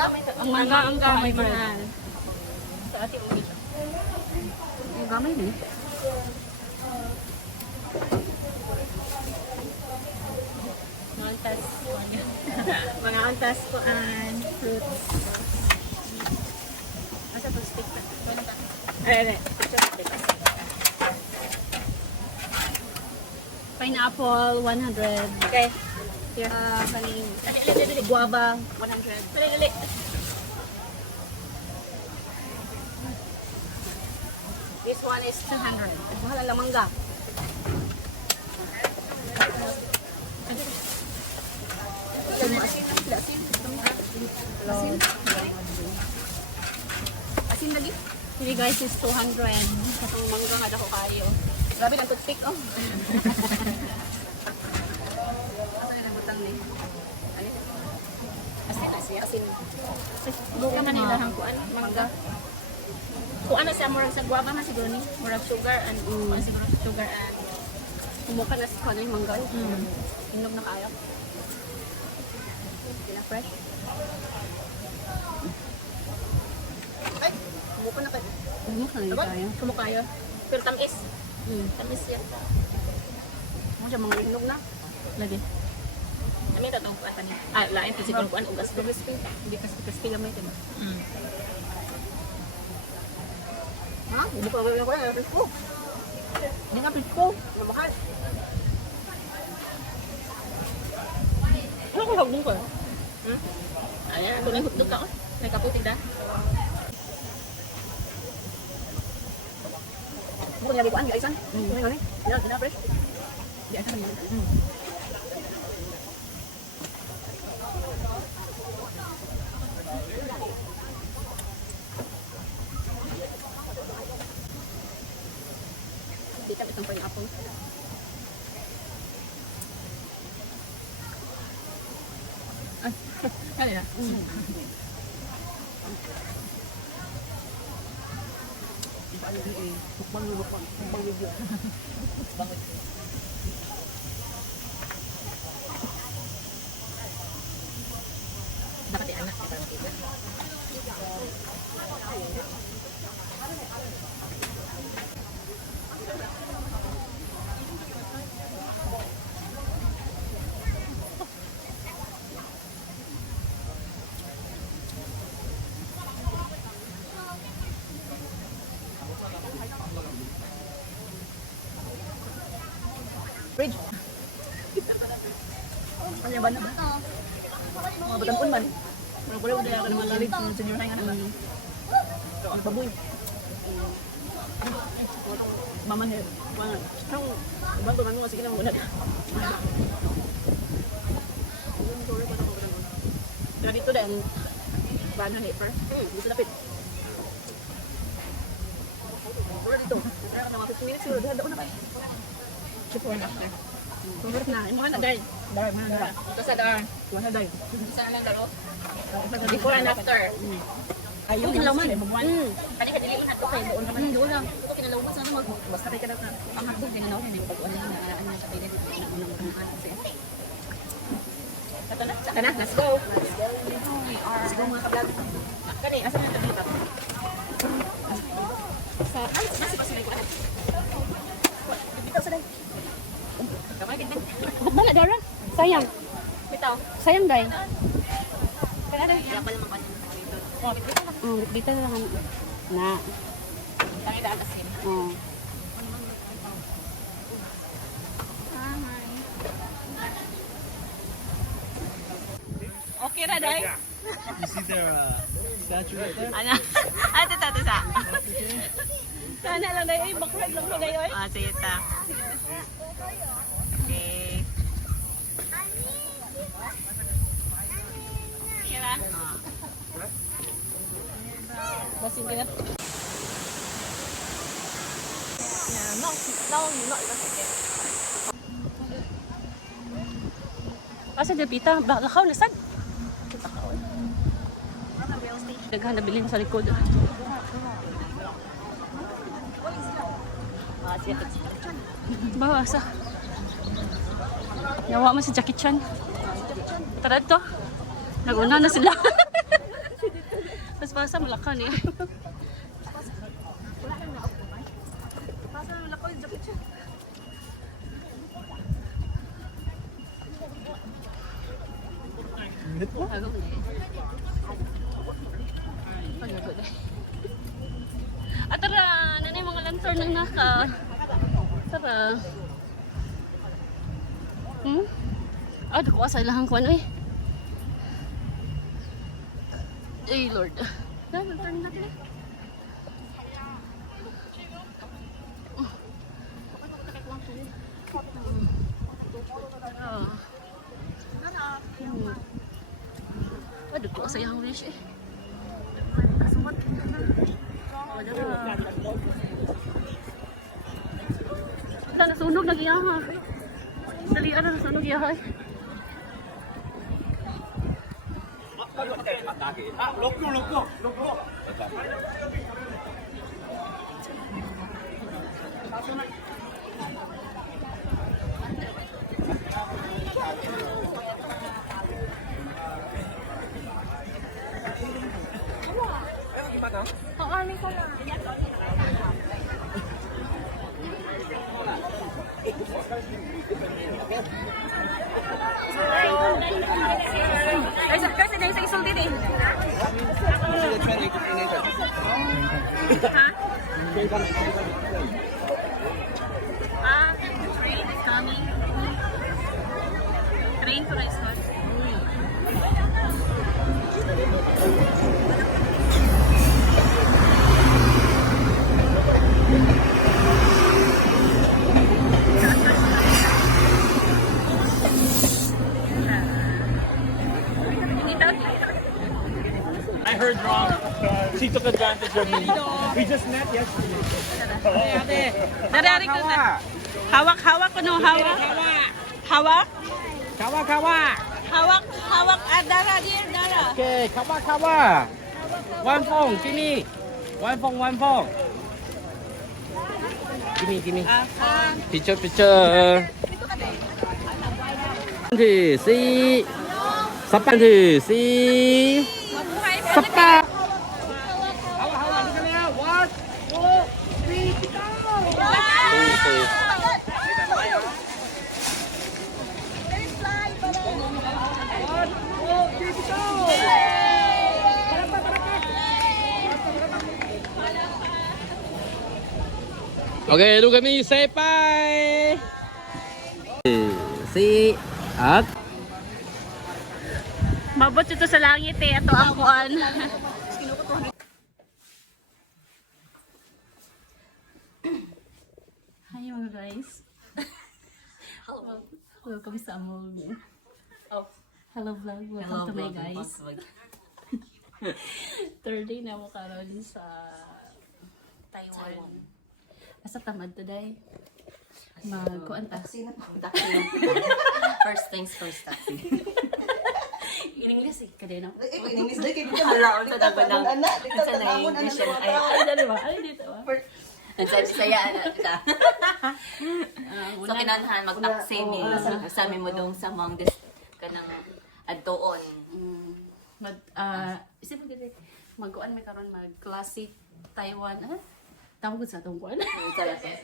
Ang mangga, ang gamay man. Sa ating ulit. Ang gamay din. Mga antas. Mga antas ko ang fruits. Asa to stick na? Ay. Pineapple, 100. Okay. Here, kaning Dali. guava, 100. Dali. This one is 200. Mahal ang mangga. Asin lagi. Ini guys is 200. Katong mangga nga dako kayo. Grabe lang toothpick oh. Asa ni butang ni? Asin. Buka man ilang kuan mangga. Kuan na siya murag sa guava man siguro ni, murag sugar and siguro sugar and Kumuka na sa kanay mangga. Inom na kayo. Kina fresh. ay, kumuko na kayo. Kumuka na kayo. Kumukayo. Pero tamis. Tamis yan. Mo siya mga inog na. Lagi. Kami ito itong kuan ni. Lain po siguro kuan ugas. Crispy. Hindi crispy gamay din. Ha? Hindi pa gawin ko yan. Crispy. Hindi nga crispy. Mamahal. Ano kung hagdong ko? Ayan, ito na hutdog ka. Nagkaputi da. Bukan niya bikuan, giaisan. Gani. Gina fresh. Giaisan niya. Dito itong pineapple. Kali na. Mukbang video. Dapat i-anak kita. Fridge. Ano ba na ba? Mga batampon man. Wala ko daya ka naman lalit ng senior high nga naman. Ang baboy. Mamanher. Ang ibang ko nang sige na muna. Pero dito din, bahan ng paper. Dito lapit. Pero dito, kaya ka na mga 15 minutes, siguro doon na kayo. Before and after. Convert na. Yung mga na-dry. Dry, mga na-dry. Ito sa dar. Yung na-dry. Isa na lang daro. Before and after. Ayun, kinalaman. Kani kadili na to kay doon naman. Doon lang. Ito kinalawman sa mag basta kay kada na panghatdog din na hindi pag ano na ano sa pili dito na unang Ito na, let's go. Let's go mga kablog. Kani, asa na ito dito? Sa nasi pa sila ko. Bitaw sa dai. Kamay gid. Huwag ba na, Dara? Sayang. Bitaw. Sayang, Day. Kana dai. Wala pa naman dito. Oh, bitaw na. Dito na lang. Na. Tangi daan asin. Okay na dai. You see their statue right there? Ana. Ate tata sa. Sana lang dai ay background lang dai oy. Ah, sige ta. Okay. Kira. Basin kita. Yeah, no, not okay. Asa dyan, Pita? Lakaw, lasad. Daghan na bilhin sa likod. Bawa sa. Yawa mo si Jackie Chan. Tara to. Naguna na sila. Pas-pasa malakan eh. Pasa malakan yung jacket siya. Agam na eh. Pagod eh. At tara, nanay mga lantern ng naka. Tara. Ah, dako sa ilahang kuwan eh. Ay, Lord. Dahil, lantern natin eh. Aduh, kok saya wish eh. Sumat. Oh, dara. Dah nasunog lagi ya ha. Dali ana nasunog ya ha. Pangani ko lang. Guys, kasi dahil sa isulti din. Ha? Ah, train is coming. Train to rice hut. I heard wrong. She took advantage of me. We just met yesterday. Narari ko na. Hawak-hawak ko no, hawak. Hawak? Kawa. Hawak. Dara, dear, dara. Okay, kawa. One phone, give me. One phone. Give me. Picture. 3, 4. Sapa 3, 4. Sapa. Hawa, bisa na. 1, 2, 3, go. Okay, look at me, say bye. See, up. Mabot ito sa langit eh. Ito ang kuan. Hi mga guys. Welcome sa among hello vlog. Welcome to my guys. Third day na mo karon sa Taiwan. Asa tamad today? Magkuan taxi na po. First things first, taxi. In English eh. Kada na. In English dahil kayo hala ulit sa tanong anak. Dito sa tangon anak ng mga tao. Ay, dali ba? Ay, dito ba? Ang sabi saya, kita. So, kinanhan mag-taxi mi. Sabi mo dong sa mga kanang adtoon. Isip mo gini, mag-kuan may karon mag-classic Taiwan. Tawag sa itong kuan. Classic.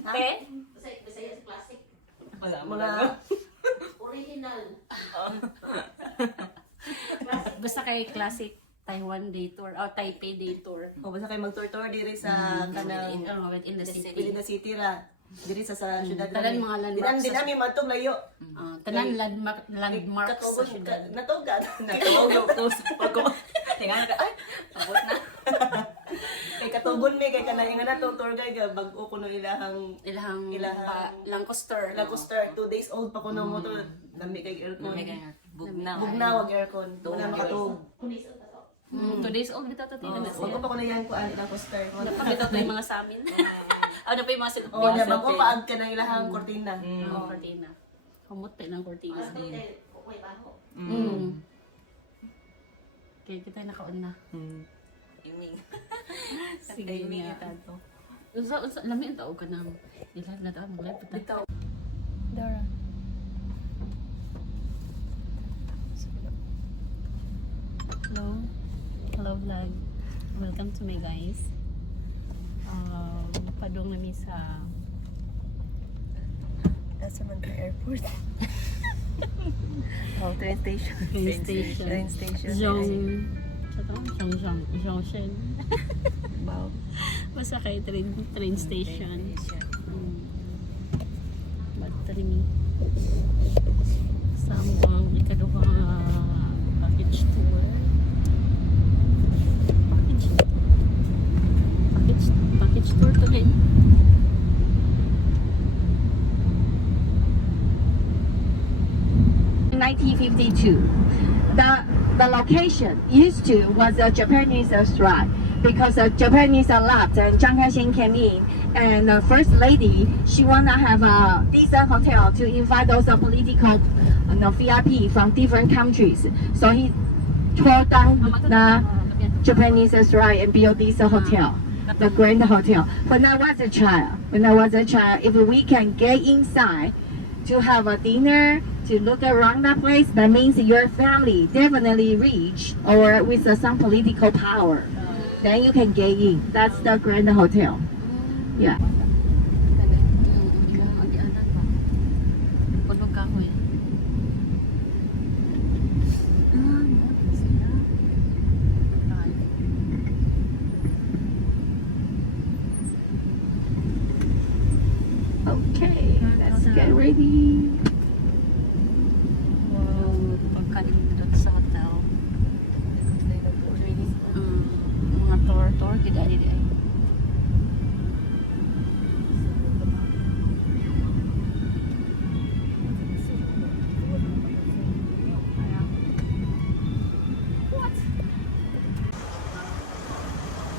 Okay? Bisaya sa classic. Mga Original. Basta kay classic Taiwan day tour o Taipei day tour. o basta kayo mag-tour diri sa kanang Within the city. within the city ra. Diri sa syudad. Tanan mga landmarks Din namin matong layo. Tanan landmarks sa syudad. Natugad. Natawag ko sa pagko. Tingnan ka, ay, abot na. Kay katugon mi kay kanang nga nato tour guide bag-o kuno ilahang Ilahang Lancaster. 2 days old pa kuno mo to. Dami kay aircon. Bugnaw. Bugnaw wag aircon. Wala makatug. 2 days old bitaw to tingnan na Wag siya. pa kuno yan kuan Lancaster. Napakita to yung mga sa amin. Ano pa yung mga silupin? Oh, na bago paag ka ng ilahang kortina. Cortina. Kumot pa ng cortina. Okay, kita nakaon na. Iming. Sige niya. Unsa lami ang tao ka nang ila na ta mo live ta. Dara. Hello. Hello hello vlog. Welcome to my guys. Padong nami sa Nasa man ka airport. Oh, train station. Train station. Zhongshan. Wow. Basta kay train station. Batermi. Sa among ikaduhang package tour. Package tour to rin. In 1952, the location used to was a Japanese restaurant because the Japanese left and Chiang Kai-shek came in, and the first lady, she wanna have a decent hotel to invite those political VIP from different countries. So he tore down the Japanese restaurant and built this hotel, the Grand Hotel. When I was a child, if we can get inside to have a dinner, to look around that place, that means your family definitely rich or with some political power. Then you can get in. That's the Grand Hotel. Yeah. Okay, let's get ready. Pagkalindot sa hotel. Mga tour kita di ay.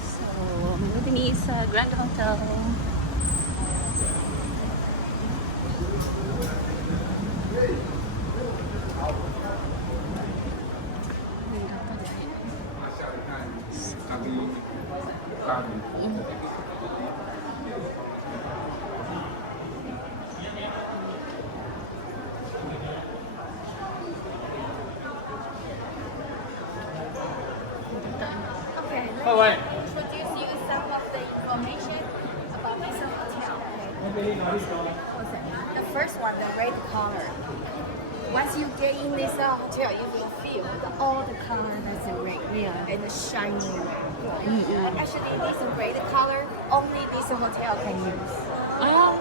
So, magdini sa Grand Hotel. Okay, Bye bye. introduce you some of the information about this hotel. The first one, the red color. Once you get in this hotel, you will feel all the color that's red, and the shiny red. Actually, this red color only this hotel can use.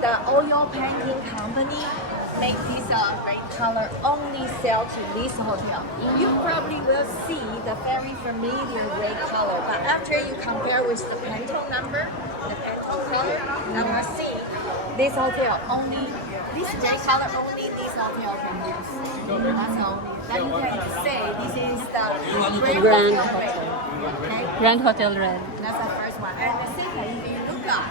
The oil painting company make this red color only sell to this hotel. You probably will see the very familiar red color, but after you compare with the Pantone number, the Pantone color, you will see this hotel only, this red color only this hotel can use. That's only. Then you can say this is the Grand Hotel red. Okay? Grand Hotel Red. That's the first one. And the second, if you look up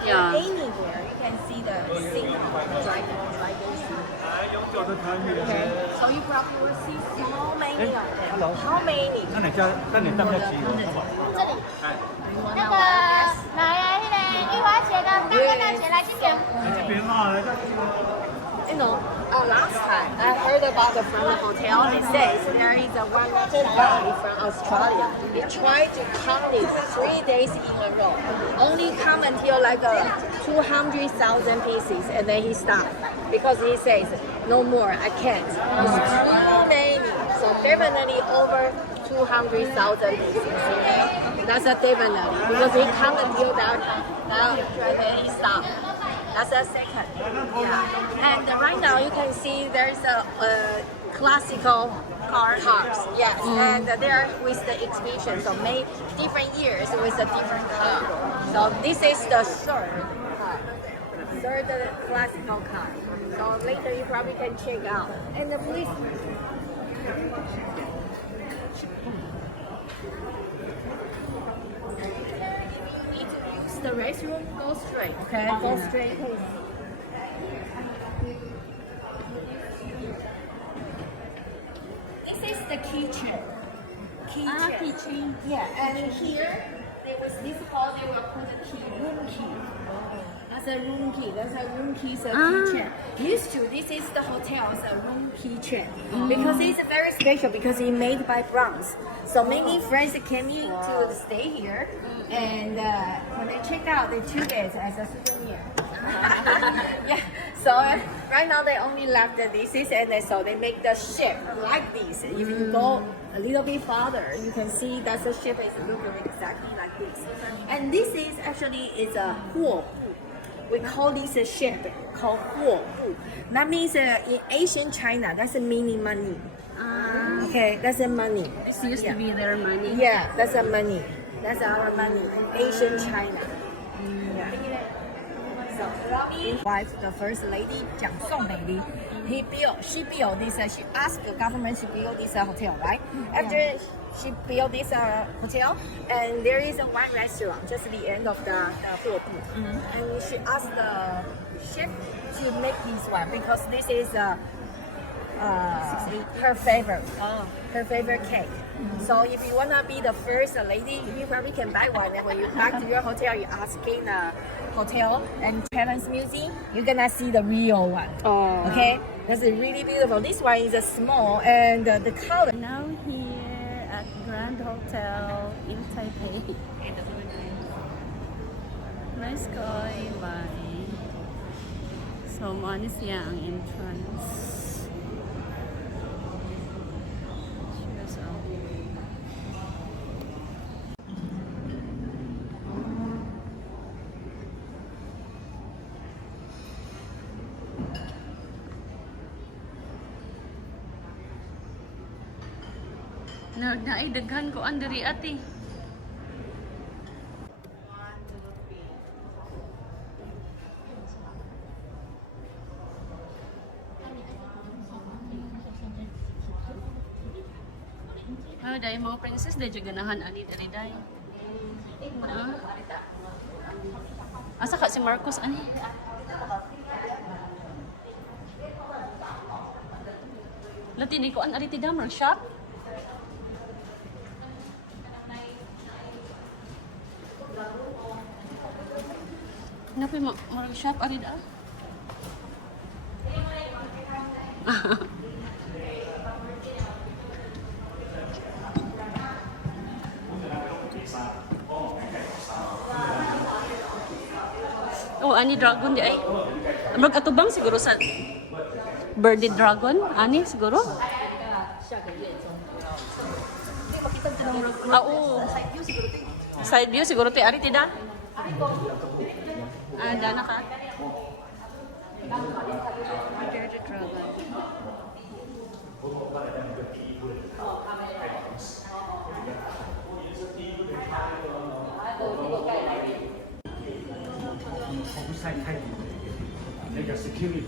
Yeah. anywhere, you can see the signal like this. Okay, so you probably will see so many of them. How many? 那你站不起我，好不好？这里。那个来啊，那个玉华姐的大哥的姐来这边。这边啊，来这。 You know, last time I heard about the from the hotel, it says there is a one guy from Australia. He tried to count it 3 days in a row. Only come until like 200,000 pieces, and then he stopped because he says, no more, I can't. It's too many. So definitely over 200,000 pieces. Okay? That's a definitely because he come until that, and then he stopped. That's the second. Yeah. And right now you can see there's a classical cars. Yes. And they're with the exhibition. So many different years with a different color. So this is the third car. Third classical car. So later you probably can check out. And the police. The restroom, go straight. Okay, go straight. This is the kitchen. Kitchen. Yeah, and here, there was this hall, they will put a key, room key. That's a room key. That's a room key's keychain. Used to, this is the hotel's room keychain because it's very special because it's made by bronze. So many friends came in to stay here, and when they check out, they took it as a souvenir. Yeah. So right now they only left the dishes, and so they make the shape like this. If you go a little bit farther, you can see that the shape is looking exactly like this. And this is actually is a huo. We call this a shape called huo. That means in Asian China, that's a mini money. Okay, that's a money. This used to be their money. Yeah, that's a money. That's our money in Asian China. So, wife, the first lady, Jiang Song Baby, she built this. She asked the government to build this hotel, right? After she built this hotel, and there is a wine restaurant just at the end of the Huobu. And she asked the chef to make this one because this is her favorite. Her favorite cake. So if you wanna be the first lady, you probably can buy one. And when you back to your hotel, you ask in the hotel and Children's Museum, you're gonna see the real one. Okay, that's really beautiful. This one is a small and the color. Now here at Grand Hotel in Taipei. Nice sky by. So man is ang entrance. Cheers out. Naidaghan ko ang diri ate. Ah, dahil mga princess, dahil dyan ganahan ani diri dahil. Asa ka si Marcos ani? Latini ko an ari ti damar shop. Napi marag shop ari da. Oh, ani dragon di ay. Amrag atubang siguro sa birdie dragon, ani siguro. Ah, oo. Side view siguro ti ari ti da. Ah, dana ka. Birdie dragon.那个 security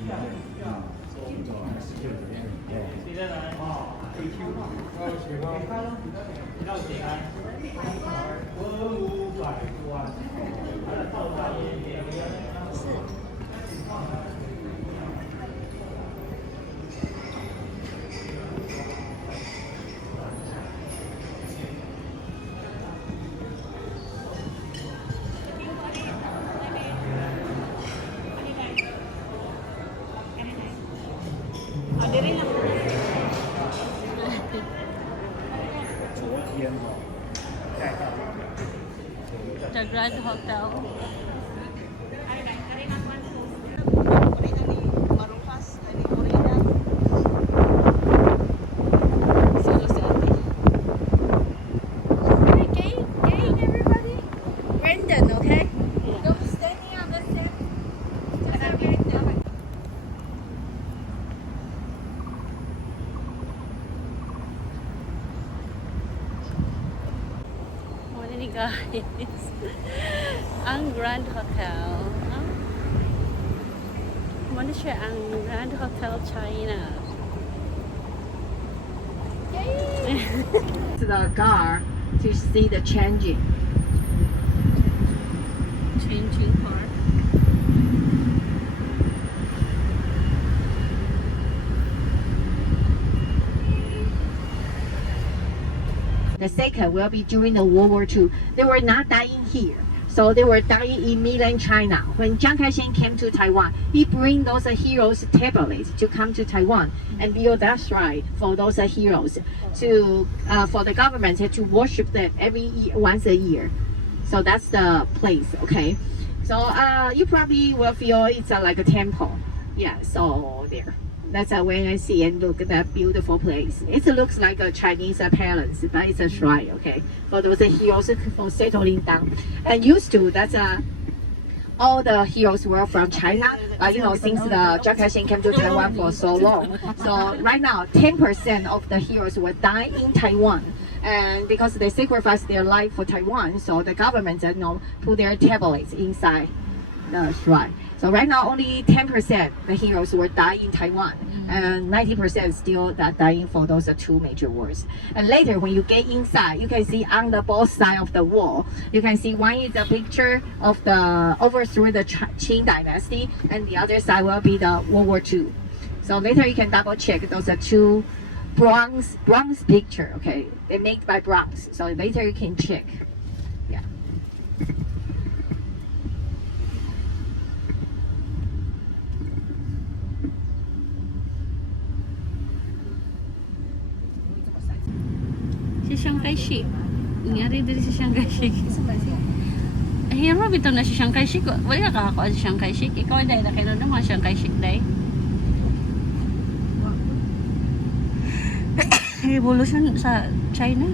昨天哦，盖到 The Grand Hotel. Siguro si ate. Hey, gang, everybody. Brandon, okay? Don't stand here on the step. Just Brandon. Morning ni guys. Ang Grand Hotel. Ano siya ang Grand Hotel China. To the guard to see the changing. Changing part. The second will be during the World War II. They were not dying here. So they were dying in mainland China. When Chiang Kai-shek came to Taiwan, he bring those heroes tablets to come to Taiwan and build that shrine for those heroes to for the government to worship them once a year. So that's the place, okay? So you probably will feel it's like a temple. Yeah, so there. That's when I see and look at that beautiful place. It looks like a Chinese palace, but it's a shrine, okay? For those heroes for settling down. And used to, that's all the heroes were from China, since the Chiang Kai-shek came to Taiwan for so long. So right now, 10% of the heroes will die in Taiwan. And because they sacrificed their life for Taiwan, so the government put their tablets inside the shrine. So right now, only 10% the heroes will die in Taiwan, and 90% still that dying for those two major wars. And later, when you get inside, you can see on the both side of the wall, you can see one is a picture of the overthrow the Qing dynasty, and the other side will be the World War II. So later you can double check those are two bronze picture. Okay, they're made by bronze. So later you can check. Yeah. Si Chiang Kai-shek. Nangyari diri si Chiang Kai-shek. Hero bitaw na si Chiang Kai-shek. Wala ka ako si Chiang Kai-shek. Ikaw ay dahil nakita naman Chiang Kai-shek dahil. Revolution sa China.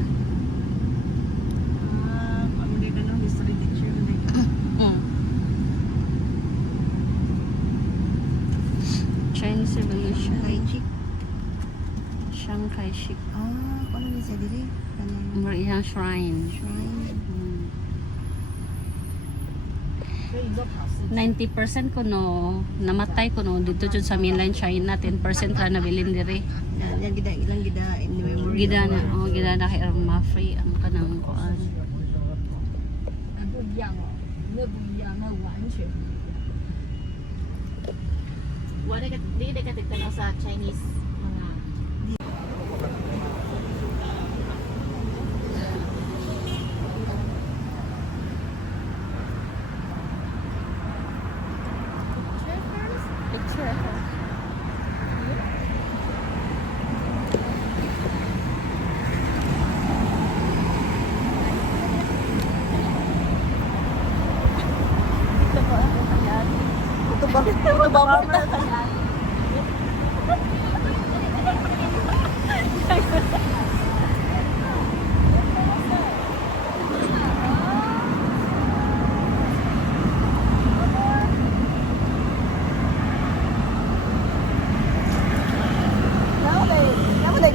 Chinese Revolution. Chiang Kai-shek. Ano bisa diri? Isang shrine. 90% kuno namatay kuno dito jud sa mainland China, 10% ra nabilin diri. Yan ilang gida in memory. Gida na kay Irma Free ang kanang kuan. Wala ka, di ka tigtanaw sa Chinese mga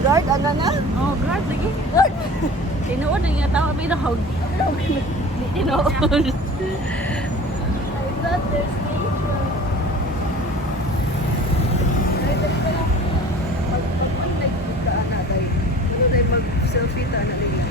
Guard, ano na? Oh, guard lagi. Guard. Tinuod na nga tao binahog. Tinuod. Mag-selfie ta na nila.